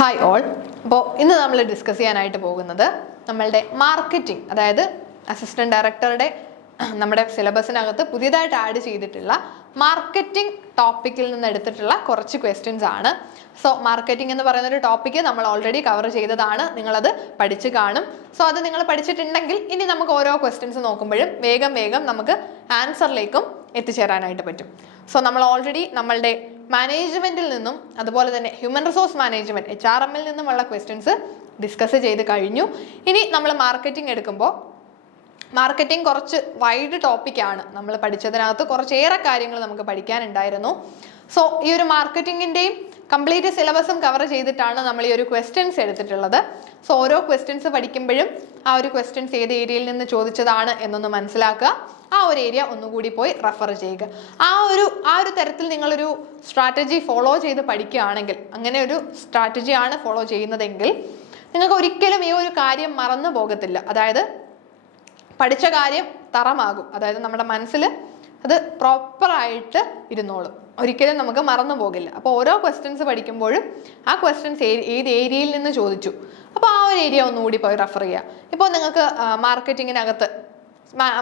Hi all. അപ്പോൾ ഇന്ന് നമ്മൾ ഡിസ്കസ് ചെയ്യാനായിട്ട് പോകുന്നത് നമ്മളുടെ മാർക്കറ്റിംഗ്, അതായത് അസിസ്റ്റന്റ് ഡയറക്ടറുടെ നമ്മുടെ സിലബസിനകത്ത് പുതിയതായിട്ട് ആഡ് ചെയ്തിട്ടുള്ള മാർക്കറ്റിംഗ് ടോപ്പിക്കിൽ നിന്ന് എടുത്തിട്ടുള്ള കുറച്ച് ക്വസ്റ്റ്യൻസ് ആണ്. സോ മാർക്കറ്റിംഗ് എന്ന് പറയുന്ന ഒരു ടോപ്പിക്ക് നമ്മൾ ഓൾറെഡി കവർ ചെയ്തതാണ്, നിങ്ങളത് പഠിച്ചു കാണും. സോ അത് നിങ്ങൾ പഠിച്ചിട്ടുണ്ടെങ്കിൽ ഇനി നമുക്ക് ഓരോ ക്വസ്റ്റ്യൻസ് നോക്കുമ്പോഴും വേഗം നമുക്ക് ആൻസറിലേക്കും എത്തിച്ചേരാനായിട്ട് പറ്റും. സോ നമ്മൾ ഓൾറെഡി നമ്മളുടെ മാനേജ്മെന്റിൽ നിന്നും അതുപോലെ തന്നെ ഹ്യൂമൻ റിസോഴ്സ് മാനേജ്മെന്റ് HRM-ൽ നിന്നുമുള്ള ക്വസ്റ്റ്യൻസ് ഡിസ്കസ് ചെയ്ത് കഴിഞ്ഞു. ഇനി നമ്മൾ മാർക്കറ്റിംഗ് എടുക്കുമ്പോൾ മാർക്കറ്റിംഗ് കുറച്ച് വൈഡ് ടോപ്പിക്കാണ്. നമ്മൾ പഠിച്ചതിനകത്ത് കുറച്ചേറെ കാര്യങ്ങൾ നമുക്ക് പഠിക്കാനുണ്ടായിരുന്നു. സോ ഈ ഒരു മാർക്കറ്റിംഗിൻ്റെയും കംപ്ലീറ്റ് സിലബസും കവർ ചെയ്തിട്ടാണ് നമ്മൾ ഈ ഒരു ക്വസ്റ്റ്യൻസ് എടുത്തിട്ടുള്ളത്. സോ ഓരോ ക്വസ്റ്റ്യൻസ് പഠിക്കുമ്പോഴും ആ ഒരു ക്വസ്റ്റ്യൻസ് ഏത് ഏരിയയിൽ നിന്ന് ചോദിച്ചതാണ് എന്നൊന്ന് മനസ്സിലാക്കുക, ആ ഒരു ഏരിയ ഒന്നുകൂടി പോയി റെഫർ ചെയ്യുക. ആ ഒരു തരത്തിൽ നിങ്ങളൊരു സ്ട്രാറ്റജി ഫോളോ ചെയ്ത് പഠിക്കുകയാണെങ്കിൽ, അങ്ങനെ ഒരു സ്ട്രാറ്റജിയാണ് ഫോളോ ചെയ്യുന്നതെങ്കിൽ നിങ്ങൾക്ക് ഒരിക്കലും ഈ ഒരു കാര്യം മറന്നു പോകത്തില്ല. അതായത് പഠിച്ച കാര്യം തറമാകും, അതായത് നമ്മുടെ മനസ്സിൽ അത് പ്രോപ്പറായിട്ട് ഇരുന്നോളും, ഒരിക്കലും നമുക്ക് മറന്നു പോകില്ല. അപ്പോൾ ഓരോ ക്വസ്റ്റ്യൻസ് പഠിക്കുമ്പോഴും ആ ക്വസ്റ്റ്യൻസ് ഏത് ഏരിയയിൽ നിന്ന് ചോദിച്ചു, അപ്പോൾ ആ ഒരു ഏരിയ ഒന്നുകൂടി പോയി റെഫർ ചെയ്യുക. ഇപ്പോൾ നിങ്ങൾക്ക് മാർക്കറ്റിങ്ങിനകത്ത്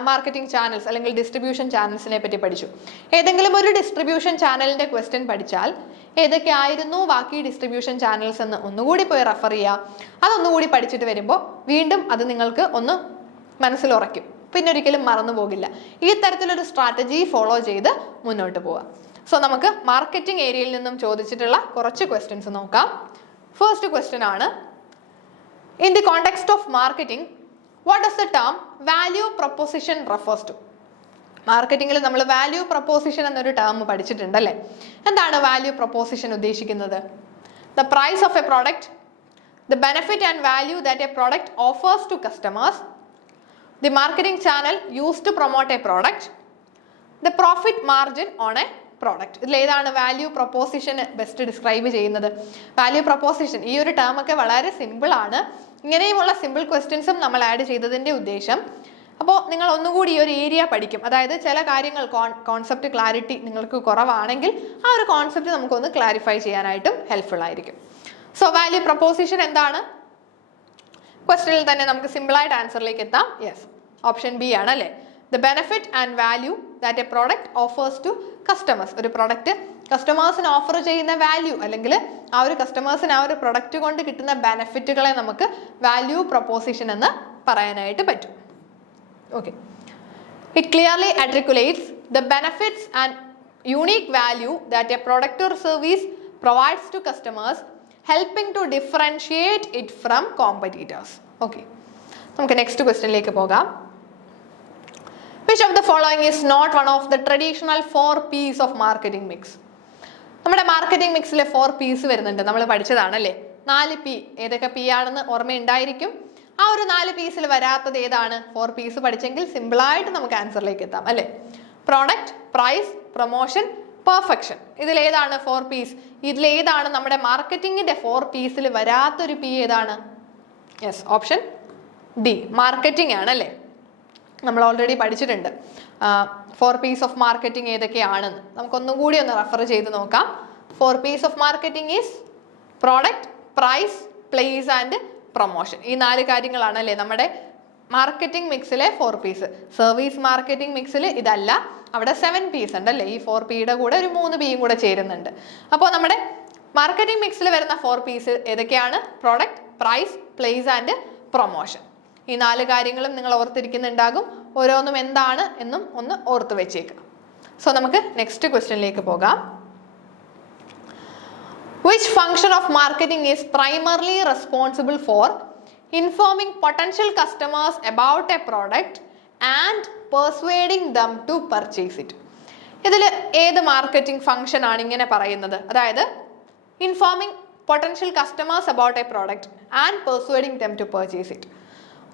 മാർക്കറ്റിംഗ് ചാനൽസ് അല്ലെങ്കിൽ ഡിസ്ട്രിബ്യൂഷൻ ചാനൽസിനെ പറ്റി പഠിച്ചു. ഏതെങ്കിലും ഒരു ഡിസ്ട്രിബ്യൂഷൻ ചാനലിന്റെ ക്വസ്റ്റ്യൻ പഠിച്ചാൽ ഏതൊക്കെ ആയിരുന്നു ബാക്കി ഡിസ്ട്രിബ്യൂഷൻ ചാനൽസ് എന്ന് ഒന്നുകൂടി പോയി റെഫർ ചെയ്യുക. അതൊന്നുകൂടി പഠിച്ചിട്ട് വരുമ്പോൾ വീണ്ടും അത് നിങ്ങൾക്ക് ഒന്ന് മനസ്സിലുറയ്ക്കും, പിന്നെ ഒരിക്കലും മറന്നു പോകില്ല. ഈ തരത്തിലൊരു സ്ട്രാറ്റജി ഫോളോ ചെയ്ത് മുന്നോട്ട് പോവുക. സോ നമുക്ക് മാർക്കറ്റിംഗ് ഏരിയയിൽ നിന്നും ചോദിച്ചിട്ടുള്ള കുറച്ച് ക്വസ്റ്റ്യൻസ് നോക്കാം. ഫസ്റ്റ് ക്വസ്റ്റ്യൻ ആണ്, in the context of marketing what does the term value proposition refers to? മാർക്കറ്റിംഗിൽ നമ്മൾ വാല്യൂ പ്രൊപ്പോസിഷൻ എന്നൊരു ടേം പഠിച്ചിട്ടുണ്ട് അല്ലേ? എന്താണ് വാല്യൂ പ്രൊപ്പോസിഷൻ ഉദ്ദേശിക്കുന്നത്? The price of a product, the benefit and value that a product offers to customers, the marketing channel used to promote a product, the profit margin on a product. ഇതിൽ ഏതാണ് value proposition best describe ചെയ്യുന്നത്? Value proposition ഈ ഒരു term ഒക്കെ വളരെ simple ആണ്. ഇങ്ങനെയുമുള്ള simple ക്വസ്റ്റ്യൻസും നമ്മൾ ആഡ് ചെയ്തതിൻ്റെ ഉദ്ദേശം, അപ്പോൾ നിങ്ങൾ ഒന്നുകൂടി ഈ ഒരു ഏരിയ പഠിക്കും. അതായത് ചില കാര്യങ്ങൾ കോൺസെപ്റ്റ് ക്ലാരിറ്റി നിങ്ങൾക്ക് കുറവാണെങ്കിൽ ആ ഒരു കോൺസെപ്റ്റ് നമുക്കൊന്ന് ക്ലാരിഫൈ ചെയ്യാനായിട്ടും ഹെൽപ്ഫുൾ ആയിരിക്കും. സോ വാല്യൂ പ്രൊപ്പോസിഷൻ എന്താണ്? ക്വസ്റ്റ്യനിൽ തന്നെ നമുക്ക് സിമ്പിളായിട്ട് ആൻസറിലേക്ക് എത്താം. യെസ്, ഓപ്ഷൻ ബി ആണ് അല്ലേ? The benefit and value that a product offers to customers. ഒരു പ്രൊഡക്റ്റ് കസ്റ്റമേഴ്സിന് ഓഫർ ചെയ്യുന്ന വാല്യൂ, അല്ലെങ്കിൽ ആ ഒരു കസ്റ്റമേഴ്സിന് ആ ഒരു പ്രൊഡക്റ്റ് കൊണ്ട് കിട്ടുന്ന ബെനിഫിറ്റുകളെ നമുക്ക് വാല്യൂ പ്രൊപ്പോസിഷൻ എന്ന് പറയാനായിട്ട് പറ്റും. Okay, it clearly articulates the benefits and unique value that a product or service provides to customers, helping to differentiate it from competitors. Okay, നമുക്ക് നെക്സ്റ്റ് ക്വസ്റ്റ്യനിലേക്ക് പോകാം. Which of the following is not one of the traditional 4 P's of marketing mix? നമ്മുടെ marketing മിക്സിലെ 4 P's വരുന്നുണ്ട്, നമ്മൾ പഠിച്ചതാണല്ലേ? 4 P, ഏതൊക്കെ P ആണെന്ന് ഓർമ്മയുണ്ടായിരിക്കും. ആ ഒരു 4 P'സിൽ വരാത്തത് ഏതാണ്? 4 P's പഠിച്ചെങ്കിൽ സിമ്പിളായിട്ട് നമുക്ക് ആൻസറിലേക്ക് എത്താം അല്ലേ? Product, price, promotion, perfection. ഇതിലേതാണ് 4 P's? ഇതിലേതാണ് നമ്മുടെ മാർക്കറ്റിംഗിന്റെ 4 P'സിൽ വരാത്തൊരു P ഏതാണ്? യെസ്, ഓപ്ഷൻ ഡി, മാർക്കറ്റിംഗ് ആണ് അല്ലേ? നമ്മൾ ഓൾറെഡി പഠിച്ചിട്ടുണ്ട് 4 P's ഓഫ് മാർക്കറ്റിംഗ് ഏതൊക്കെയാണെന്ന്. നമുക്കൊന്നും കൂടി ഒന്ന് റെഫർ ചെയ്ത് നോക്കാം. 4 P's of marketing is product, price, place and promotion. ഈ 4 കാര്യങ്ങളാണ് അല്ലേ നമ്മുടെ മാർക്കറ്റിംഗ് മിക്സിലെ 4 P's. സർവീസ് മാർക്കറ്റിംഗ് മിക്സിൽ ഇതല്ല, അവിടെ 7 P's ഉണ്ട് അല്ലേ? ഈ 4 P'യുടെ കൂടെ ഒരു 3 P'യും കൂടെ ചേരുന്നുണ്ട്. അപ്പോൾ നമ്മുടെ മാർക്കറ്റിംഗ് മിക്സിൽ വരുന്ന 4 P's ഏതൊക്കെയാണ്? Product, price, place and promotion. ഈ 4 കാര്യങ്ങളും നിങ്ങൾ ഓർത്തിരിക്കുന്നുണ്ടാകും. ഓരോന്നും എന്താണ് എന്നും ഒന്ന് ഓർത്ത് വെച്ചേക്കുക. സോ നമുക്ക് നെക്സ്റ്റ് ക്വസ്റ്റ്യനിലേക്ക് പോകാം. Which function of marketing is primarily responsible for informing potential customers about a product and persuading them to purchase it? ഇതിൽ ഏത് മാർക്കറ്റിംഗ് ഫംഗ്ഷൻ ആണ് ഇങ്ങനെ പറയുന്നത്? അതായത് informing potential customers about a product and persuading them to purchase it.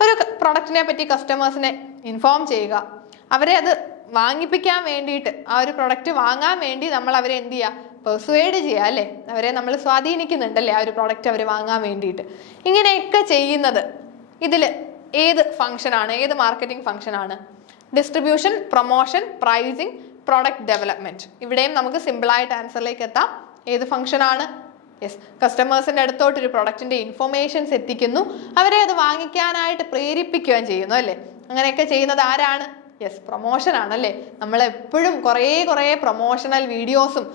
ഒരു പ്രൊഡക്റ്റിനെ പറ്റി കസ്റ്റമേഴ്സിനെ ഇൻഫോം ചെയ്യുക, അവരെ അത് വാങ്ങിപ്പിക്കാൻ വേണ്ടിയിട്ട്, ആ ഒരു പ്രൊഡക്റ്റ് വാങ്ങാൻ വേണ്ടി നമ്മൾ അവരെ എന്ത് ചെയ്യുക? പെർസുവേഡ് ചെയ്യുക അല്ലേ? അവരെ നമ്മൾ സ്വാധീനിക്കുന്നുണ്ടല്ലേ ആ ഒരു പ്രൊഡക്റ്റ് അവർ വാങ്ങാൻ വേണ്ടിയിട്ട്. ഇങ്ങനെയൊക്കെ ചെയ്യുന്നത് ഇതിൽ ഏത് ഫംഗ്ഷനാണ്? ഏത് മാർക്കറ്റിംഗ് ഫംഗ്ഷനാണ്? Distribution, promotion, pricing, product development. ഇവിടെയും നമുക്ക് സിമ്പിളായിട്ട് ആൻസറിലേക്ക് എത്താം. ഏത് ഫംഗ്ഷനാണ്? യെസ്, കസ്റ്റമേഴ്സിൻ്റെ അടുത്തോട്ട് ഒരു പ്രൊഡക്റ്റിൻ്റെ ഇൻഫർമേഷൻസ് എത്തിക്കുന്നു, അവരെ അത് വാങ്ങിക്കാനായിട്ട് പ്രേരിപ്പിക്കുകയും ചെയ്യുന്നു അല്ലേ. അങ്ങനെയൊക്കെ ചെയ്യുന്നത് ആരാണ്? യെസ്, പ്രൊമോഷൻ ആണല്ലേ. നമ്മൾ എപ്പോഴും കുറേ പ്രൊമോഷണൽ വീഡിയോസും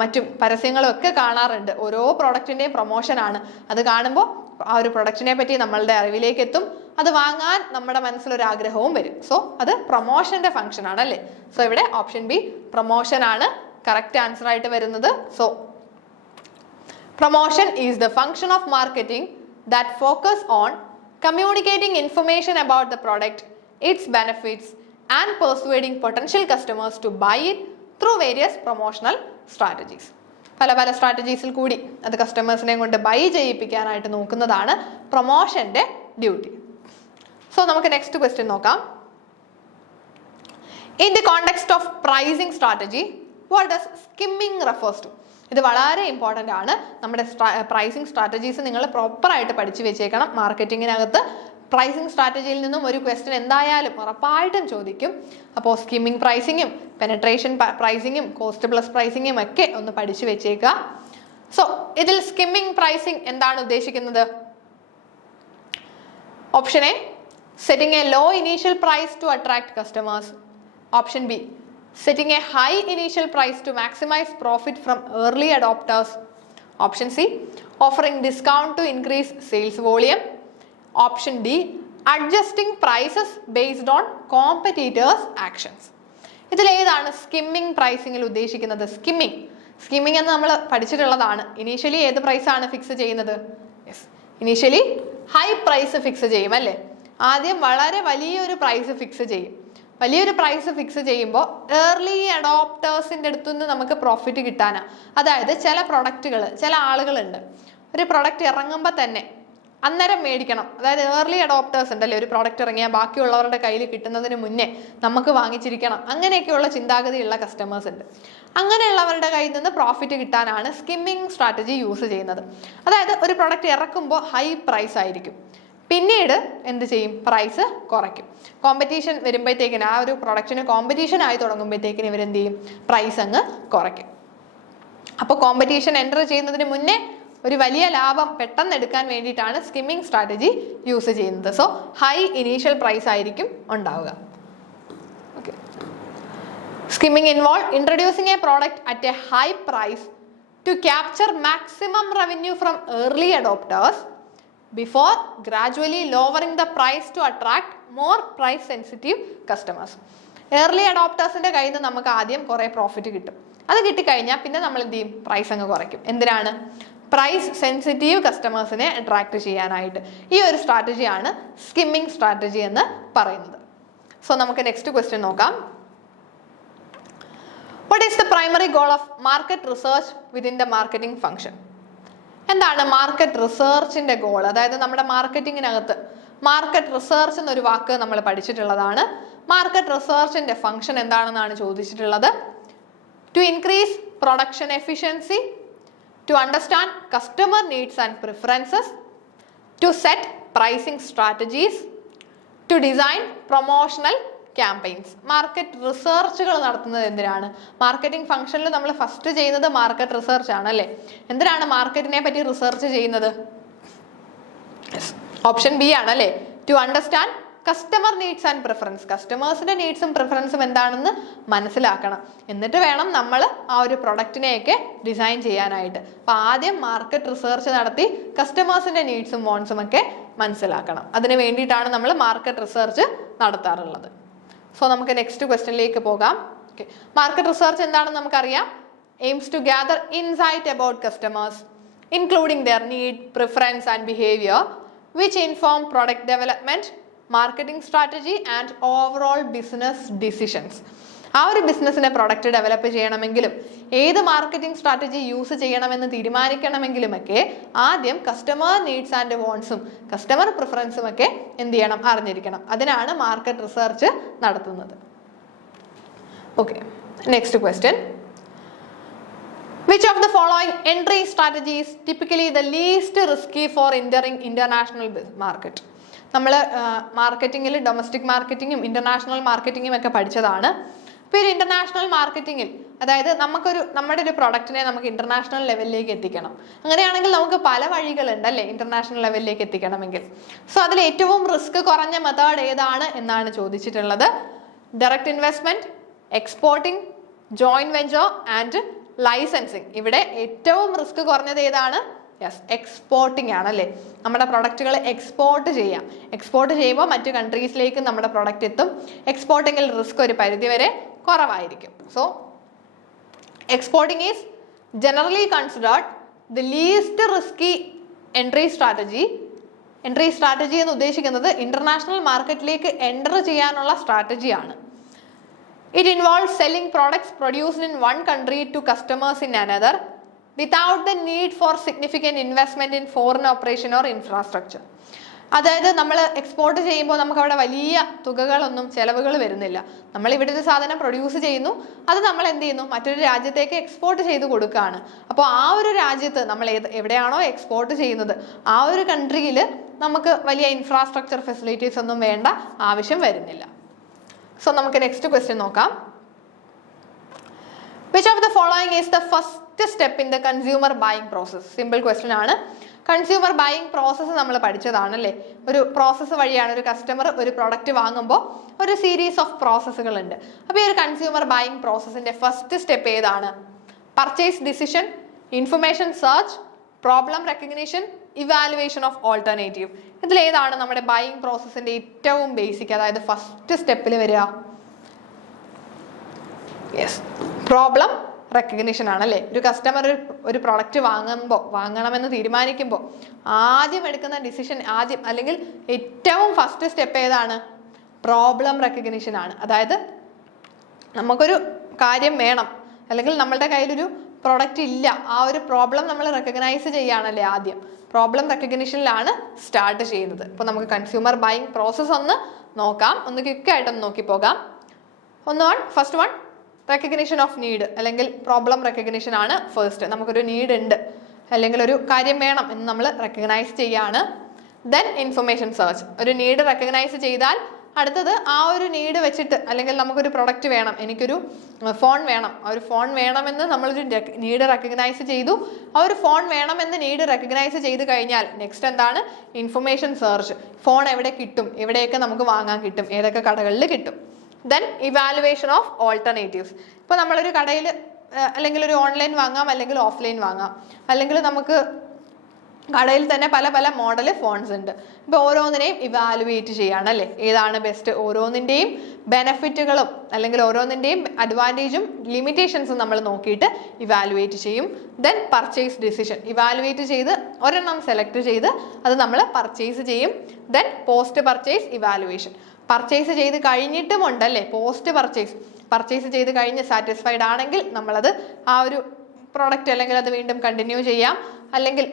മറ്റും പരസ്യങ്ങളും ഒക്കെ കാണാറുണ്ട്. ഓരോ പ്രൊഡക്റ്റിൻ്റെയും പ്രൊമോഷനാണ്. അത് കാണുമ്പോൾ ആ ഒരു പ്രൊഡക്റ്റിനെ പറ്റി നമ്മളുടെ അറിവിലേക്ക് എത്തും, അത് വാങ്ങാൻ നമ്മുടെ മനസ്സിലൊരു ആഗ്രഹവും വരും. സോ അത് പ്രൊമോഷൻ്റെ ഫംഗ്ഷൻ ആണല്ലേ. സോ ഇവിടെ ഓപ്ഷൻ ബി പ്രൊമോഷൻ ആണ് കറക്റ്റ് ആൻസർ ആയിട്ട് വരുന്നത്. So promotion is the function of marketing that focus on communicating information about the product, it's benefits and persuading potential customers to buy it through various promotional strategies. പല സ്ട്രാറ്റജീസിൽ കൂടി അത് കസ്റ്റമേഴ്സിനെ കൊണ്ട് buy ചെയ്യിപ്പിക്കാനായിട്ട് നോക്കുന്നതാണ് പ്രൊമോഷന്റെ ഡ്യൂട്ടി. സോ നമുക്ക് next question നോക്കാം. In the context of pricing strategy, what does skimming refers to? ഇത് വളരെ ഇമ്പോർട്ടൻ്റ് ആണ്. നമ്മുടെ പ്രൈസിംഗ് സ്ട്രാറ്റജീസ് നിങ്ങൾ പ്രോപ്പറായിട്ട് പഠിച്ചു വെച്ചേക്കണം. മാർക്കറ്റിങ്ങിനകത്ത് പ്രൈസിംഗ് സ്ട്രാറ്റജിയിൽ നിന്നും ഒരു ക്വസ്റ്റ്യൻ എന്തായാലും ഉറപ്പായിട്ടും ചോദിക്കും. അപ്പോൾ സ്കിമ്മിങ് പ്രൈസിങ്ങും പെനട്രേഷൻ പ്രൈസിങ്ങും കോസ്റ്റ് പ്ലസ് പ്രൈസിങ്ങും ഒക്കെ ഒന്ന് പഠിച്ചു വെച്ചേക്കുക. സോ ഇതിൽ സ്കിമ്മിങ് പ്രൈസിംഗ് എന്താണ് ഉദ്ദേശിക്കുന്നത്? Option A, setting a low initial price to attract customers. Option B, setting a high initial price to maximise profit from early adopters. Option C, offering discount to increase sales volume. Option D, adjusting prices based on competitors' actions. ഇതിലേതാണ് skimming പ്രൈസിങ്ങിൽ ഉദ്ദേശിക്കുന്നത്? Skimming എന്ന് നമ്മൾ പഠിച്ചിട്ടുള്ളതാണ്. Initially ഏത് പ്രൈസാണ് fix ചെയ്യുന്നത്? Yes, initially high price fix ചെയ്യും അല്ലേ. ആദ്യം വളരെ വലിയൊരു പ്രൈസ് ഫിക്സ് ചെയ്യും. വലിയൊരു പ്രൈസ് ഫിക്സ് ചെയ്യുമ്പോൾ ഏർലി അഡോപ്റ്റേഴ്സിൻ്റെ അടുത്തുനിന്ന് നമുക്ക് പ്രോഫിറ്റ് കിട്ടാനാണ്. അതായത് ചില പ്രൊഡക്റ്റുകൾ, ചില ആളുകളുണ്ട് ഒരു പ്രൊഡക്റ്റ് ഇറങ്ങുമ്പോൾ തന്നെ അന്നേരം മേടിക്കണം. അതായത് ഏർലി അഡോപ്റ്റേഴ്സ് ഉണ്ടല്ലേ, ഒരു പ്രോഡക്റ്റ് ഇറങ്ങിയാൽ ബാക്കിയുള്ളവരുടെ കയ്യിൽ കിട്ടുന്നതിന് മുന്നേ നമുക്ക് വാങ്ങിച്ചിരിക്കണം, അങ്ങനെയൊക്കെയുള്ള ചിന്താഗതിയുള്ള കസ്റ്റമേഴ്സ് ഉണ്ട്. അങ്ങനെയുള്ളവരുടെ കയ്യിൽ നിന്ന് പ്രോഫിറ്റ് കിട്ടാനാണ് സ്കിമ്മിങ് സ്ട്രാറ്റജി യൂസ് ചെയ്യുന്നത്. അതായത് ഒരു പ്രൊഡക്റ്റ് ഇറക്കുമ്പോൾ ഹൈ പ്രൈസ് ആയിരിക്കും, പിന്നീട് എന്ത് ചെയ്യും? പ്രൈസ് കുറയ്ക്കും. കോമ്പറ്റീഷൻ വരുമ്പോഴത്തേക്കിന്, ആ ഒരു പ്രൊഡക്റ്റിന് കോമ്പറ്റീഷൻ ആയി തുടങ്ങുമ്പോഴത്തേക്കിന് ഇവരെന്ത് ചെയ്യും? പ്രൈസ് അങ്ങ് കുറയ്ക്കും. അപ്പോൾ കോമ്പറ്റീഷൻ എൻ്റർ ചെയ്യുന്നതിന് മുന്നേ ഒരു വലിയ ലാഭം പെട്ടെന്ന് എടുക്കാൻ വേണ്ടിയിട്ടാണ് സ്കിമ്മിങ് സ്ട്രാറ്റജി യൂസ് ചെയ്യുന്നത്. സോ ഹൈ ഇനീഷ്യൽ പ്രൈസ് ആയിരിക്കും ഉണ്ടാവുക. Okay, skimming involve introducing a product at a high price to capture maximum revenue from early adopters before gradually lowering the price to attract more price sensitive customers. Early അഡോപ്റ്റേഴ്സിൻ്റെ കയ്യിൽ നിന്ന് നമുക്ക് ആദ്യം കുറേ profit കിട്ടും. അത് കിട്ടിക്കഴിഞ്ഞാൽ പിന്നെ നമ്മൾ എന്ത് ചെയ്യും? പ്രൈസ് അങ്ങ് കുറയ്ക്കും. എന്തിനാണ്? പ്രൈസ് സെൻസിറ്റീവ് കസ്റ്റമേഴ്സിനെ അട്രാക്ട് ചെയ്യാനായിട്ട്. ഈ ഒരു സ്ട്രാറ്റജിയാണ് സ്കിമ്മിങ് സ്ട്രാറ്റജി എന്ന് പറയുന്നത്. സോ നമുക്ക് നെക്സ്റ്റ് ക്വസ്റ്റ്യൻ നോക്കാം. What is the primary goal of market research within the marketing function? എന്താണ് മാർക്കറ്റ് റിസർച്ചിന്റെ ഗോൾ? അതായത് നമ്മുടെ മാർക്കറ്റിങ്ങിനകത്ത് മാർക്കറ്റ് റിസർച്ച് എന്നൊരു വാക്ക് നമ്മൾ പഠിച്ചിട്ടുള്ളതാണ്. മാർക്കറ്റ് റിസർച്ചിന്റെ ഫംഗ്ഷൻ എന്താണെന്നാണ് ചോദിച്ചിട്ടുള്ളത്. To increase production efficiency, to understand customer needs and preferences, to set pricing strategies, to design promotional campaigns. Market റിസർച്ചുകൾ നടത്തുന്നത് എന്തിനാണ്? മാർക്കറ്റിംഗ് ഫംഗ്ഷനിൽ നമ്മൾ ഫസ്റ്റ് ചെയ്യുന്നത് മാർക്കറ്റ് റിസർച്ച് ആണ് അല്ലേ. എന്തിനാണ് മാർക്കറ്റിനെ പറ്റി റിസർച്ച് ചെയ്യുന്നത്? ഓപ്ഷൻ ബി ആണ് അല്ലേ. To understand customer needs and preference. കസ്റ്റമേഴ്സിന്റെ നീഡ്സും പ്രിഫറൻസും എന്താണെന്ന് മനസ്സിലാക്കണം. എന്നിട്ട് വേണം നമ്മൾ ആ ഒരു പ്രൊഡക്റ്റിനെയൊക്കെ ഡിസൈൻ ചെയ്യാനായിട്ട്. അപ്പോൾ ആദ്യം മാർക്കറ്റ് റിസർച്ച് നടത്തി കസ്റ്റമേഴ്സിന്റെ നീഡ്സും വോൺസും ഒക്കെ മനസ്സിലാക്കണം. അതിന് വേണ്ടിയിട്ടാണ് നമ്മൾ മാർക്കറ്റ് റിസർച്ച് നടത്താറുള്ളത്. സോ നമുക്ക് നെക്സ്റ്റ് ക്വസ്റ്റ്യനിലേക്ക് പോകാം. ഓക്കെ, മാർക്കറ്റ് റിസർച്ച് എന്താണെന്ന് നമുക്കറിയാം. Aims to gather insight about customers including their need, preference and behaviour which inform product development, marketing strategy and overall business decisions. ആ ഒരു ബിസിനസ്സിനെ പ്രൊഡക്റ്റ് ഡെവലപ്പ് ചെയ്യണമെങ്കിലും ഏത് മാർക്കറ്റിംഗ് സ്ട്രാറ്റജി യൂസ് ചെയ്യണമെന്ന് തീരുമാനിക്കണമെങ്കിലുമൊക്കെ ആദ്യം കസ്റ്റമർ നീഡ്സ് ആൻഡ് വോൺസും കസ്റ്റമർ പ്രിഫറൻസും ഒക്കെ എന്ത് ചെയ്യണം? അറിഞ്ഞിരിക്കണം. അതിനാണ് മാർക്കറ്റ് റിസർച്ച് നടത്തുന്നത്. Okay, next question. Which of the following entry strategy is typically the least risky for entering international market? നമ്മൾ മാർക്കറ്റിങ്ങിൽ ഡൊമസ്റ്റിക് മാർക്കറ്റിങ്ങും ഇന്റർനാഷണൽ മാർക്കറ്റിങ്ങും ഒക്കെ പഠിച്ചതാണ്. ഇപ്പോൾ ഒരു ഇന്റർനാഷണൽ മാർക്കറ്റിംഗിൽ, അതായത് നമ്മുടെ ഒരു പ്രൊഡക്റ്റിനെ നമുക്ക് ഇന്റർനാഷണൽ ലെവലിലേക്ക് എത്തിക്കണം. അങ്ങനെയാണെങ്കിൽ നമുക്ക് പല വഴികളുണ്ട് അല്ലേ ഇന്റർനാഷണൽ ലെവലിലേക്ക് എത്തിക്കണമെങ്കിൽ. സോ അതിൽ ഏറ്റവും റിസ്ക് കുറഞ്ഞ മെത്തേഡ് ഏതാണ് എന്നാണ് ചോദിച്ചിട്ടുള്ളത്. Direct investment, exporting, joint venture and licensing. ഇവിടെ ഏറ്റവും റിസ്ക് കുറഞ്ഞത് ഏതാണ്? യെസ്, എക്സ്പോർട്ടിംഗ് ആണ് അല്ലേ. നമ്മുടെ പ്രൊഡക്റ്റുകൾ എക്സ്പോർട്ട് ചെയ്യാം. എക്സ്പോർട്ട് ചെയ്യുമ്പോൾ മറ്റു കൺട്രീസിലേക്ക് നമ്മുടെ പ്രൊഡക്റ്റ് എത്തും. എക്സ്പോർട്ടിങ്ങിൽ റിസ്ക് ഒരു പരിധിവരെ കുറവായിരിക്കും. So exporting is generally considered the least risky entry strategy. Entry strategy എന്ന് ഉദ്ദേശിക്കുന്നത് ഇന്റർനാഷണൽ മാർക്കറ്റിലേക്ക് എൻ്റർ ചെയ്യാനുള്ള സ്ട്രാറ്റജിയാണ്. It involves selling products produced in one country to customers in another without the need for significant investment in foreign operation or infrastructure. അതായത് നമ്മൾ export ചെയ്യുമ്പോൾ നമുക്ക് അവിടെ വലിയ തുകകളൊന്നും ചെലവുകൾ വരുന്നില്ല. നമ്മൾ ഇവിടെ ഒരു സാധനം പ്രൊഡ്യൂസ് ചെയ്യുന്നു, അത് നമ്മൾ എന്ത് ചെയ്യുന്നു, മറ്റൊരു രാജ്യത്തേക്ക് എക്സ്പോർട്ട് ചെയ്ത് കൊടുക്കുകയാണ്. അപ്പോൾ ആ ഒരു രാജ്യത്ത് നമ്മൾ എവിടെയാണോ എക്സ്പോർട്ട് ചെയ്യുന്നത് ആ ഒരു കൺട്രിയിൽ നമുക്ക് വലിയ ഇൻഫ്രാസ്ട്രക്ചർ ഫെസിലിറ്റീസ് ഒന്നും വേണ്ട ആവശ്യം വരുന്നില്ല. സോ നമുക്ക് നെക്സ്റ്റ് ക്വസ്റ്റ്യൻ നോക്കാം. Which of the following is the first step in the consumer buying process? Simple question ആണ്. കൺസ്യൂമർ ബൈയിങ് പ്രോസസ്സ് നമ്മൾ പഠിച്ചതാണ് അല്ലേ. ഒരു പ്രോസസ്സ് വഴിയാണ് ഒരു കസ്റ്റമർ ഒരു പ്രൊഡക്റ്റ് വാങ്ങുമ്പോൾ ഒരു സീരീസ് ഓഫ് പ്രോസസ്സുകൾ ഉണ്ട്. അപ്പോൾ ഈ ഒരു കൺസ്യൂമർ ബൈയിങ് പ്രോസസ്സിന്റെ ഫസ്റ്റ് സ്റ്റെപ്പ് ഏതാണ്? Purchase decision, information search, problem recognition, evaluation of alternative. ഇതിലേതാണ് നമ്മുടെ ബൈയിങ് പ്രോസസ്സിന്റെ ഏറ്റവും ബേസിക്, അതായത് ഫസ്റ്റ് സ്റ്റെപ്പിൽ വരിക? യെസ്, പ്രോബ്ലം റെക്കഗ്നിഷൻ ആണല്ലേ. ഒരു കസ്റ്റമർ ഒരു പ്രൊഡക്റ്റ് വാങ്ങണമെന്ന് തീരുമാനിക്കുമ്പോൾ ആദ്യം എടുക്കുന്ന ഡിസിഷൻ അല്ലെങ്കിൽ ഏറ്റവും ഫസ്റ്റ് സ്റ്റെപ്പ് ഏതാണ്? പ്രോബ്ലം റെക്കഗ്നിഷൻ ആണ്. അതായത് നമുക്കൊരു കാര്യം വേണം, അല്ലെങ്കിൽ നമ്മളുടെ കയ്യിലൊരു പ്രൊഡക്റ്റ് ഇല്ല, ആ ഒരു പ്രോബ്ലം നമ്മൾ റെക്കഗ്നൈസ് ചെയ്യുകയാണല്ലേ ആദ്യം. പ്രോബ്ലം റെക്കഗ്നിഷനിലാണ് സ്റ്റാർട്ട് ചെയ്യുന്നത്. അപ്പോൾ നമുക്ക് കൺസ്യൂമർ ബൈയിങ് പ്രോസസ്സ് ഒന്ന് നോക്കാം, ഒന്ന് ക്വിക്കായിട്ടൊന്ന് നോക്കി പോകാം. First one recognition of need, അല്ലെങ്കിൽ പ്രോബ്ലം റെക്കഗ്നിഷൻ ആണ് ഫസ്റ്റ്. നമുക്കൊരു നീഡ് ഉണ്ട്, അല്ലെങ്കിൽ ഒരു കാര്യം വേണം എന്ന് നമ്മൾ റെക്കഗ്നൈസ് ചെയ്യാണ്. Then information search. ഒരു നീഡ് റെക്കഗ്നൈസ് ചെയ്താൽ അടുത്തത് ആ ഒരു നീഡ് വെച്ചിട്ട്, അല്ലെങ്കിൽ നമുക്കൊരു പ്രൊഡക്റ്റ് വേണം, എനിക്കൊരു ഫോൺ വേണം, ആ ഒരു ഫോൺ വേണമെന്ന് നമ്മളൊരു നീഡ് റെക്കഗ്നൈസ് ചെയ്തു. ആ ഒരു ഫോൺ വേണമെന്ന് നീഡ് റെക്കഗ്നൈസ് ചെയ്ത് കഴിഞ്ഞാൽ നെക്സ്റ്റ് എന്താണ്? Information search. ഫോൺ എവിടെ കിട്ടും, എവിടെയൊക്കെ നമുക്ക് വാങ്ങാൻ കിട്ടും, ഏതൊക്കെ കടകളിൽ കിട്ടും. Then evaluation of alternatives. ഇപ്പോൾ നമ്മളൊരു കടയിൽ അല്ലെങ്കിൽ ഒരു ഓൺലൈൻ വാങ്ങാം, അല്ലെങ്കിൽ ഓഫ്ലൈൻ വാങ്ങാം, അല്ലെങ്കിൽ നമുക്ക് കടയിൽ തന്നെ പല പല മോഡൽ ഫോൺസ് ഉണ്ട്. ഇപ്പോൾ ഓരോന്നിനെയും ഇവാലുവേറ്റ് ചെയ്യാണ് അല്ലേ, ഏതാണ് ബെസ്റ്റ്. ഓരോന്നിൻ്റെയും ബെനഫിറ്റുകളും അല്ലെങ്കിൽ ഓരോന്നിൻ്റെയും അഡ്വാൻറ്റേജും ലിമിറ്റേഷൻസും നമ്മൾ നോക്കിയിട്ട് ഇവാലുവേറ്റ് ചെയ്യും. Then purchase decision. ഇവാലുവേറ്റ് ചെയ്ത് ഒരെണ്ണം സെലക്ട് ചെയ്ത് അത് നമ്മൾ പർച്ചേസ് ചെയ്യും. Then post purchase evaluation. Purchase ചെയ്ത് കഴിഞ്ഞിട്ടും ഉണ്ടല്ലേ പോസ്റ്റ് പർച്ചേസ് ചെയ്ത് കഴിഞ്ഞ് സാറ്റിസ്ഫൈഡ് ആണെങ്കിൽ നമ്മളത് ആ ഒരു പ്രോഡക്റ്റ് അല്ലെങ്കിൽ അത് വീണ്ടും കണ്ടിന്യൂ ചെയ്യാം, അല്ലെങ്കിൽ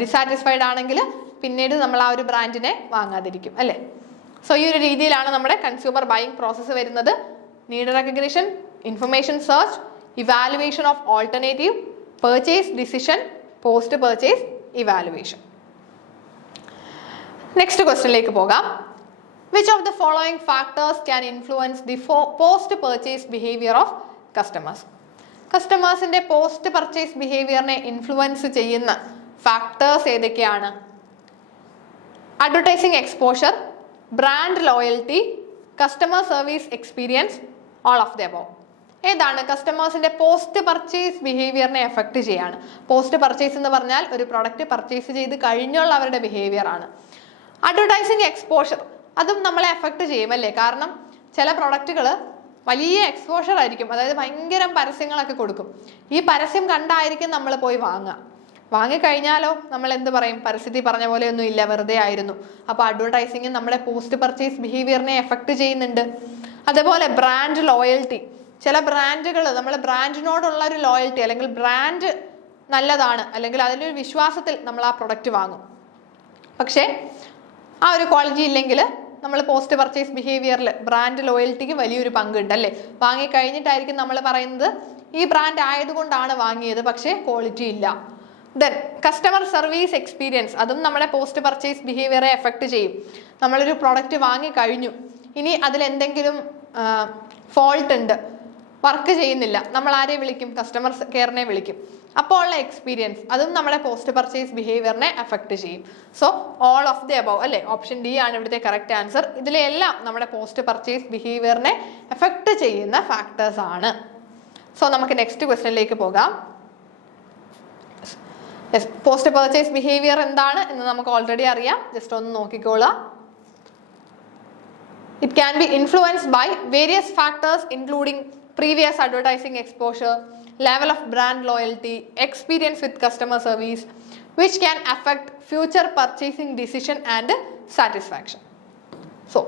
ഡിസാറ്റിസ്ഫൈഡ് ആണെങ്കിൽ പിന്നീട് നമ്മൾ ആ ഒരു ബ്രാൻഡിനെ വാങ്ങാതിരിക്കും അല്ലേ. സോ ഈ ഒരു രീതിയിലാണ് നമ്മുടെ കൺസ്യൂമർ ബൈയിങ് പ്രോസസ്സ് വരുന്നത്. Need recognition, information search, evaluation of alternative, purchase decision, post purchase evaluation. Next ക്വസ്റ്റ്യനിലേക്ക് പോകാം. Which of the following factors can influence the post-purchase behavior of customers? കസ്റ്റമേഴ്സിന്റെ പോസ്റ്റ് പർച്ചേസ് ബിഹേവിയറിനെ influence ചെയ്യുന്ന factors ഏതൊക്കെയാണ്? Advertising exposure, brand loyalty, customer service experience, all of the above. ഏതാണ് കസ്റ്റമേഴ്സിന്റെ post purchase ബിഹേവിയറിനെ effect ചെയ്യാണ്? പോസ്റ്റ് പർച്ചേസ് എന്ന് പറഞ്ഞാൽ ഒരു പ്രൊഡക്റ്റ് പർച്ചേസ് ചെയ്ത് കഴിഞ്ഞുള്ള അവരുടെ ബിഹേവിയർ ആണ്. അഡ്വർടൈസിംഗ് എക്സ്പോഷർ അതും നമ്മളെ എഫക്ട് ചെയ്യും അല്ലേ. കാരണം ചില പ്രൊഡക്റ്റുകൾ വലിയ എക്സ്പോഷർ ആയിരിക്കും, അതായത് ഭയങ്കര പരസ്യങ്ങളൊക്കെ കൊടുക്കും. ഈ പരസ്യം കണ്ടായിരിക്കും നമ്മൾ പോയി വാങ്ങിക്കഴിഞ്ഞാലോ നമ്മൾ എന്ത് പറയും? പരസ്യത്തിൽ പറഞ്ഞ പോലെ ഒന്നും ഇല്ല, വെറുതെ ആയിരുന്നു. അപ്പോൾ അഡ്വർടൈസിങ് നമ്മുടെ പോസ്റ്റ് പർച്ചേസ് ബിഹേവിയറിനെ എഫക്ട് ചെയ്യുന്നുണ്ട്. അതേപോലെ ബ്രാൻഡ് ലോയൽറ്റി. ചില ബ്രാൻഡുകൾ നമ്മൾ ബ്രാൻഡിനോടുള്ള ഒരു ലോയൽറ്റി, അല്ലെങ്കിൽ ബ്രാൻഡ് നല്ലതാണ്, അല്ലെങ്കിൽ അതിലൊരു വിശ്വാസത്തിൽ നമ്മൾ ആ പ്രൊഡക്റ്റ് വാങ്ങും. പക്ഷേ ആ ഒരു ക്വാളിറ്റി ഇല്ലെങ്കിൽ നമ്മൾ പോസ്റ്റ് പർച്ചേസ് ബിഹേവിയറിൽ ബ്രാൻഡ് ലോയൽറ്റിക്ക് വലിയൊരു പങ്കുണ്ട് അല്ലേ. വാങ്ങിക്കഴിഞ്ഞിട്ടായിരിക്കും നമ്മൾ പറയുന്നത് ഈ ബ്രാൻഡ് ആയതുകൊണ്ടാണ് വാങ്ങിയത്, പക്ഷേ ക്വാളിറ്റി ഇല്ല. ദെൻ കസ്റ്റമർ സർവീസ് എക്സ്പീരിയൻസ്, അതും നമ്മുടെ പോസ്റ്റ് പർച്ചേസ് ബിഹേവിയറെ എഫക്ട് ചെയ്യും. നമ്മളൊരു പ്രോഡക്റ്റ് വാങ്ങിക്കഴിഞ്ഞു, ഇനി അതിലെന്തെങ്കിലും ഫോൾട്ട് ഉണ്ട്, വർക്ക് ചെയ്യുന്നില്ല, നമ്മൾ ആരെ വിളിക്കും? കസ്റ്റമർ കെയറിനെ വിളിക്കും. അപ്പോൾ ഉള്ള എക്സ്പീരിയൻസ് അതും നമ്മുടെ പോസ്റ്റ് പർച്ചേസ് ബിഹേവിയറിനെ അഫക്റ്റ് ചെയ്യും. So all of the above അല്ലെ, ഓപ്ഷൻ ഡി ആണ് ഇവിടുത്തെ കറക്റ്റ് ആൻസർ. ഇതിലെല്ലാം നമ്മുടെ പോസ്റ്റ് പർച്ചേസ് ബിഹേവിയറിനെ എഫക്റ്റ് ചെയ്യുന്ന ഫാക്ടേഴ്സ് ആണ്. സോ നമുക്ക് നെക്സ്റ്റ് ക്വസ്റ്റ്യനിലേക്ക് പോകാം. പോസ്റ്റ് പർച്ചേസ് ബിഹേവിയർ എന്താണ് എന്ന് നമുക്ക് ഓൾറെഡി അറിയാം, ജസ്റ്റ് ഒന്ന് നോക്കിക്കോളാം. It can be influenced by various factors including previous advertising exposure, level of brand loyalty, experience with customer service, which can affect future purchasing decision and satisfaction. So,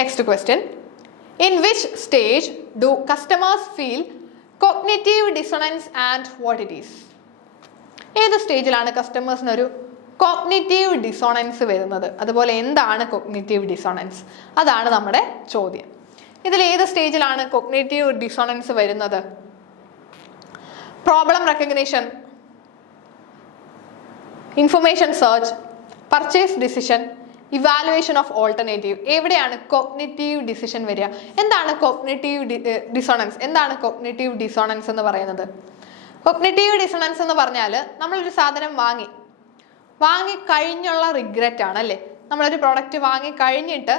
next question. In which stage do customers feel cognitive dissonance and what it is? ഏത് സ്റ്റേജിലാണ് കസ്റ്റമേഴ്സിനൊരു cognitive dissonance വരുന്നത്, അതുപോലെ എന്താണ് cognitive dissonance, അതാണ് നമ്മുടെ ചോദ്യം. ഇതിൽ ഏത് സ്റ്റേജിലാണ് കോഗ്നിറ്റീവ് ഡിസോണൻസ് വരുന്നത്? Problem recognition, information search, purchase decision, evaluation of alternative. എവിടെയാണ് കോഗ്നിറ്റീവ് ഡിസിഷൻ വരിക? എന്താണ് കോഗ്നിറ്റീവ് ഡിസോണൻസ്? എന്താണ് കോഗ്നിറ്റീവ് ഡിസോണൻസ് എന്ന് പറയുന്നത്? കോഗ്നിറ്റീവ് ഡിസോണൻസ് എന്ന് പറഞ്ഞാൽ നമ്മളൊരു സാധനം വാങ്ങി കഴിഞ്ഞുള്ള റിഗ്രറ്റ് ആണ് അല്ലേ. നമ്മളൊരു പ്രോഡക്റ്റ് വാങ്ങി കഴിഞ്ഞിട്ട്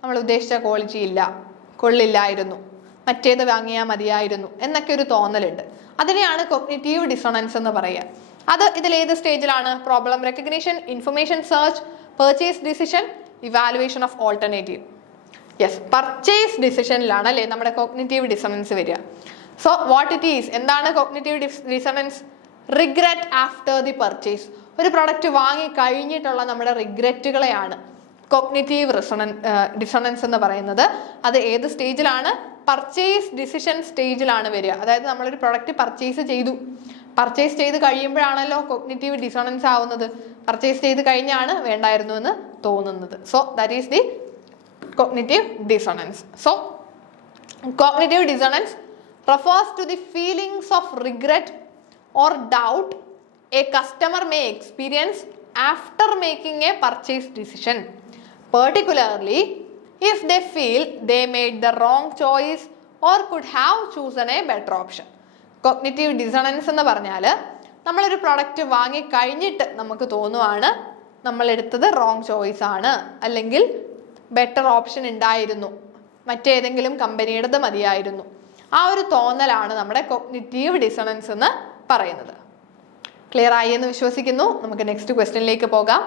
നമ്മൾ ഉദ്ദേശിച്ച ക്വാളിറ്റി ഇല്ല, കൊള്ളില്ലായിരുന്നു, മറ്റേത് വാങ്ങിയാൽ മതിയായിരുന്നു എന്നൊക്കെ ഒരു തോന്നലുണ്ട്. അതിനെയാണ് കോഗ്നിറ്റീവ് ഡിസോണൻസ് എന്ന് പറയുക. അത് ഇതിലേത് സ്റ്റേജിലാണ്? Problem recognition, information search, purchase decision, evaluation of alternative. Yes, purchase ഡിസിഷനിലാണ് അല്ലേ നമ്മുടെ കോഗ്നിറ്റീവ് ഡിസോണൻസ് വരിക. സോ വാട്ട് ഇറ്റ് ഈസ്, എന്താണ് cognitive dissonance? Regret after the purchase. ഒരു പ്രൊഡക്റ്റ് വാങ്ങി കഴിഞ്ഞിട്ടുള്ള നമ്മുടെ റിഗ്രറ്റുകളെയാണ് കോഗ്നിറ്റീവ് ഡിസോണൻസ് എന്ന് പറയുന്നത്. അത് ഏത് സ്റ്റേജിലാണ്? പർച്ചേസ് ഡിസിഷൻ സ്റ്റേജിലാണ് വരിക. അതായത് നമ്മളൊരു പ്രൊഡക്റ്റ് പർച്ചേസ് ചെയ്ത് കഴിയുമ്പോഴാണല്ലോ കോഗ്നിറ്റീവ് ഡിസോണൻസ് ആവുന്നത്. പർച്ചേസ് ചെയ്ത് കഴിഞ്ഞാണ് വേണ്ടായിരുന്നു എന്ന് തോന്നുന്നത്. So that is the cognitive dissonance. So cognitive dissonance refers to the feelings of regret or doubt a customer may experience after making a purchase decision, particularly if they feel they made the wrong choice or could have chosen a better option. Cognitive dissonance എന്ന് പറഞ്ഞാൽ നമ്മളൊരു product വാങ്ങി കഴിഞ്ഞിട്ട് നമുക്ക് തോന്നുവാണ് നമ്മൾ എടുത്തത് wrong choice ആണ്, അല്ലെങ്കിൽ ബെറ്റർ ഓപ്ഷൻ ഉണ്ടായിരുന്നു, മറ്റേതെങ്കിലും കമ്പനിയുടേത് മതിയായിരുന്നു. ആ ഒരു തോന്നലാണ് നമ്മുടെ കോഗ്നിറ്റീവ് ഡിസോണൻസ് എന്ന് പറയുന്നത്. ക്ലിയർ ആയി എന്ന് വിശ്വസിക്കുന്നു. നമുക്ക് നെക്സ്റ്റ് ക്വസ്റ്റ്യനിലേക്ക് പോകാം.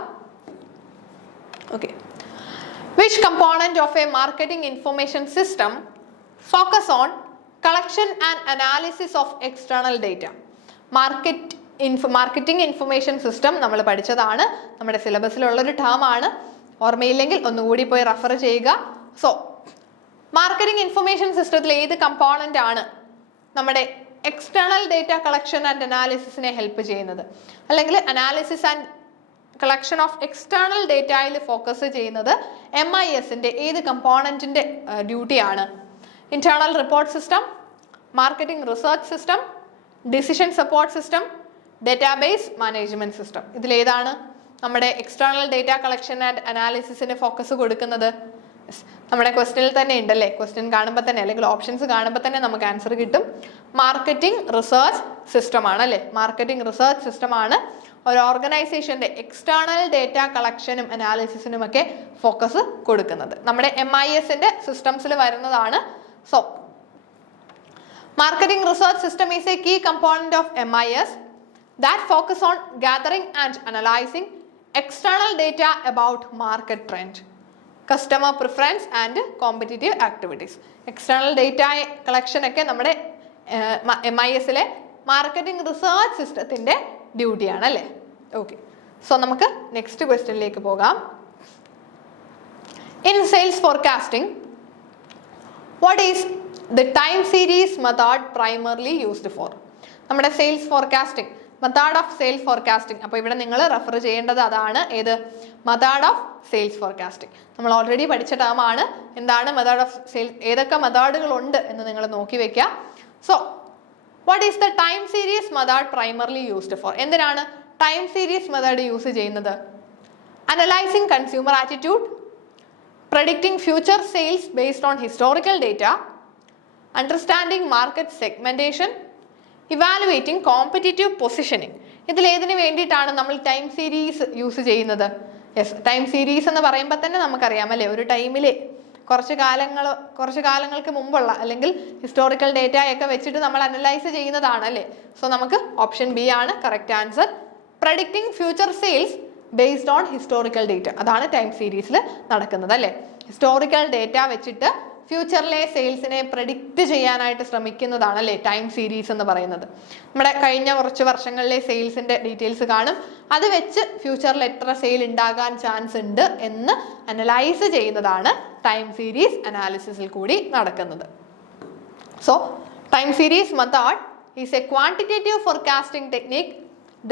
Okay, which component of A marketing information system focus on collection and analysis of external data? Marketing information system നമ്മൾ പഠിച്ചതാണ്, നമ്മുടെ സിലബസിലുള്ളൊരു ടേം ആണ്. ഓർമ്മയില്ലെങ്കിൽ ഒന്നുകൂടി പോയി റെഫർ ചെയ്യുക. സോ മാർക്കറ്റിംഗ് ഇൻഫർമേഷൻ സിസ്റ്റത്തിൽ ഏത് കമ്പോണന്റ് ആണ് നമ്മുടെ എക്സ്റ്റേണൽ ഡേറ്റ കളക്ഷൻ ആൻഡ് അനാലിസിസിനെ ഹെൽപ്പ് ചെയ്യുന്നത്, അല്ലെങ്കിൽ analysis and collection of external ഡേറ്റയിൽ ഫോക്കസ് ചെയ്യുന്നത് MISന്റെ ഏത് കമ്പോണന്റിന്റെ ഡ്യൂട്ടിയാണ്? Internal report system, marketing research system, decision support system, database management system. ഇതിലേതാണ് നമ്മുടെ എക്സ്റ്റേണൽ ഡേറ്റ കളക്ഷൻ ആൻഡ് അനാലിസിസിന് ഫോക്കസ് കൊടുക്കുന്നത്? നമ്മുടെ ക്വസ്റ്റ്യനിൽ തന്നെ ഉണ്ടല്ലേ, ക്വസ്റ്റ്യൻ കാണുമ്പോൾ തന്നെ അല്ലെങ്കിൽ ഓപ്ഷൻസ് കാണുമ്പോൾ തന്നെ നമുക്ക് ആൻസർ കിട്ടും. മാർക്കറ്റിംഗ് റിസർച്ച് സിസ്റ്റം ആണ് അല്ലേ, മാർക്കറ്റിംഗ് റിസർച്ച് സിസ്റ്റം ആണ് ഒരു ഓർഗനൈസേഷന്റെ എക്സ്റ്റേണൽ ഡേറ്റ കളക്ഷനും അനാലിസിസിനും ഒക്കെ ഫോക്കസ് കൊടുക്കുന്നത്. നമ്മുടെ MISന്റെ സിസ്റ്റംസിൽ വരുന്നതാണ്. So marketing research system is a key component of MIS that focus on gathering and analyzing external data about market trend, customer preference and competitive activities. External data collection ഒക്കെ നമ്മുടെ MISലെ marketing research സിസ്റ്റത്തിന്റെ ഡ്യൂട്ടിയാണ് അല്ലേ. Okay, so നമുക്ക് next ക്വസ്റ്റ്യനിലേക്ക് പോകാം. In sales forecasting, what is the time series method primarily used for? നമ്മുടെ sales forecasting, method of sales forecasting. അപ്പോൾ ഇവിടെ നിങ്ങൾ റെഫർ ചെയ്യേണ്ടത് അതാണ്. ഏത്? Method of sales forecasting. നമ്മൾ ഓൾറെഡി പഠിച്ച ടേം ആണ്. എന്താണ് മെത്തേഡ് ഓഫ് സെയിൽസ്, ഏതൊക്കെ മെത്തേഡുകൾ ഉണ്ട് എന്ന് നിങ്ങൾ നോക്കി വെക്കുക. So what is the time series method primarily used for? എന്തിനാണ് ടൈം സീരീസ് മെത്തേഡ് യൂസ് ചെയ്യുന്നത്? Analysing consumer attitude, predicting future sales based on historical data, understanding market segmentation, evaluating competitive positioning. ഇതിലേതിന് വേണ്ടിയിട്ടാണ് നമ്മൾ ടൈം സീരീസ് യൂസ് ചെയ്യുന്നത്? Yes, time series എന്ന് പറയുമ്പോൾ തന്നെ നമുക്കറിയാം അല്ലേ, ഒരു ടൈമിൽ കുറച്ച് കാലങ്ങൾക്ക് മുമ്പുള്ള അല്ലെങ്കിൽ ഹിസ്റ്റോറിക്കൽ ഡേറ്റയൊക്കെ വെച്ചിട്ട് നമ്മൾ അനലൈസ് ചെയ്യുന്നതാണ് അല്ലേ. സോ നമുക്ക് ഓപ്ഷൻ ബി ആണ് correct answer. Predicting future sales based on historical data, അതാണ് ടൈം സീരീസിൽ നടക്കുന്നത് അല്ലേ. ഹിസ്റ്റോറിക്കൽ ഡേറ്റ വെച്ചിട്ട് ഫ്യൂച്ചറിലെ സെയിൽസിനെ പ്രഡിക്റ്റ് ചെയ്യാനായിട്ട് ശ്രമിക്കുന്നതാണ് അല്ലേ ടൈം സീരീസ് എന്ന് പറയുന്നത്. നമ്മുടെ കഴിഞ്ഞ കുറച്ച് വർഷങ്ങളിലെ സെയിൽസിന്റെ ഡീറ്റെയിൽസ് കാണും, അത് വെച്ച് ഫ്യൂച്ചറിൽ എത്ര സെയിൽ ഉണ്ടാകാൻ ചാൻസ് ഉണ്ട് എന്ന് അനലൈസ് ചെയ്യുന്നതാണ് ടൈം സീരീസ് അനാലിസിസിൽ കൂടി നടക്കുന്നത്. So time series method is A quantitative forecasting technique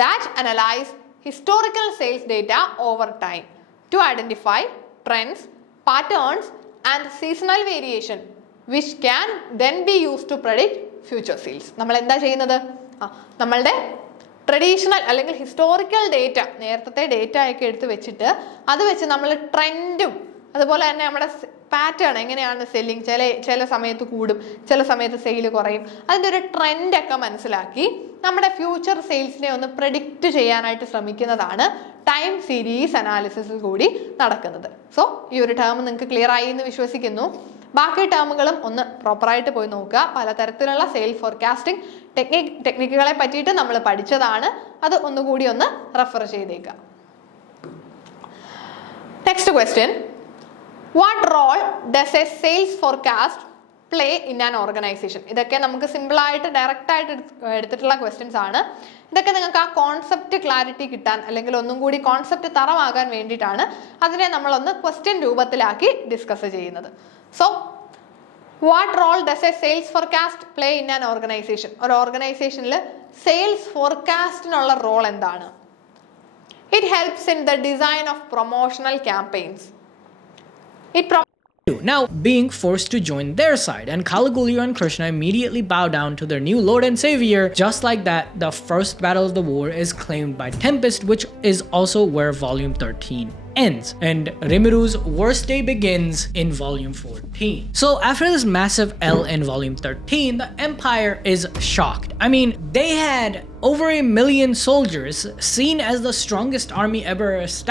that analyze historical sales data over time to identify trends, patterns and seasonal variation which can then be used to predict future sales. നമ്മൾ എന്താ ചെയ്യുന്നത്? നമ്മളുടെ traditional അല്ലെങ്കിൽ historical data, നേരത്തെ data ഒക്കെ എടുത്ത് വെച്ചിട്ട് അത് വെച്ച് നമ്മൾ ട്രെൻഡും അതുപോലെ തന്നെ നമ്മുടെ പാറ്റേൺ എങ്ങനെയാണ് സെല്ലിങ്, ചില സമയത്ത് കൂടും, ചില സമയത്ത് സെയിൽ കുറയും, അതിൻ്റെ ഒരു ട്രെൻഡൊക്കെ മനസ്സിലാക്കി നമ്മുടെ ഫ്യൂച്ചർ സെയിൽസിനെ ഒന്ന് പ്രെഡിക്റ്റ് ചെയ്യാനായിട്ട് ശ്രമിക്കുന്നതാണ് ടൈം സീരീസ് അനാലിസിസിൽ കൂടി നടക്കുന്നത്. സോ ഈ ഒരു ടേം നിങ്ങൾക്ക് ക്ലിയർ ആയി എന്ന് വിശ്വസിക്കുന്നു. ബാക്കി ടേമുകളും ഒന്ന് പ്രോപ്പറായിട്ട് പോയി നോക്കുക. പലതരത്തിലുള്ള സെയിൽ ഫോർകാസ്റ്റിംഗ് ടെക്നിക്കുകളെ പറ്റിയിട്ട് നമ്മൾ പഠിച്ചതാണ്, അത് ഒന്നുകൂടി ഒന്ന് റെഫർ ചെയ്തേക്കുക. Next question, what role does a sales forecast play in an organization? ഇതൊക്കെ നമുക്ക് സിമ്പിളായിട്ട് ഡയറക്റ്റ് ആയിട്ട് എടുത്തിട്ടുള്ള ക്വസ്റ്റ്യൻസ് ആണ്. ഇതൊക്കെ നിങ്ങൾക്ക് ആ കോൺസെപ്റ്റ് ക്ലാരിറ്റി കിട്ടാൻ അല്ലെങ്കിൽ ഒന്നും കൂടി കോൺസെപ്റ്റ് തറവാകാൻ വേണ്ടിയിട്ടാണ് അതിനെ നമ്മളൊന്ന് ക്വസ്റ്റ്യൻ രൂപത്തിലാക്കി ഡിസ്കസ് ചെയ്യുന്നത്. So what role does a sales forecast play in an organisation? ഒരു ഓർഗനൈസേഷനിൽ സെയിൽസ് ഫോർകാസ്റ്റിനുള്ള റോൾ എന്താണ്? It helps in the design of promotional campaigns. Now being forced to join their side, and Kalagulyu and Krishna immediately bow down to their new lord and savior. Just like that, the first battle of the war is claimed by Tempest, which is also where volume 13 ends, and Rimru's worst day begins in volume 14. So after this massive L in volume 13, the Empire is shocked. I mean, they had over 1 million soldiers, seen as the strongest army ever established.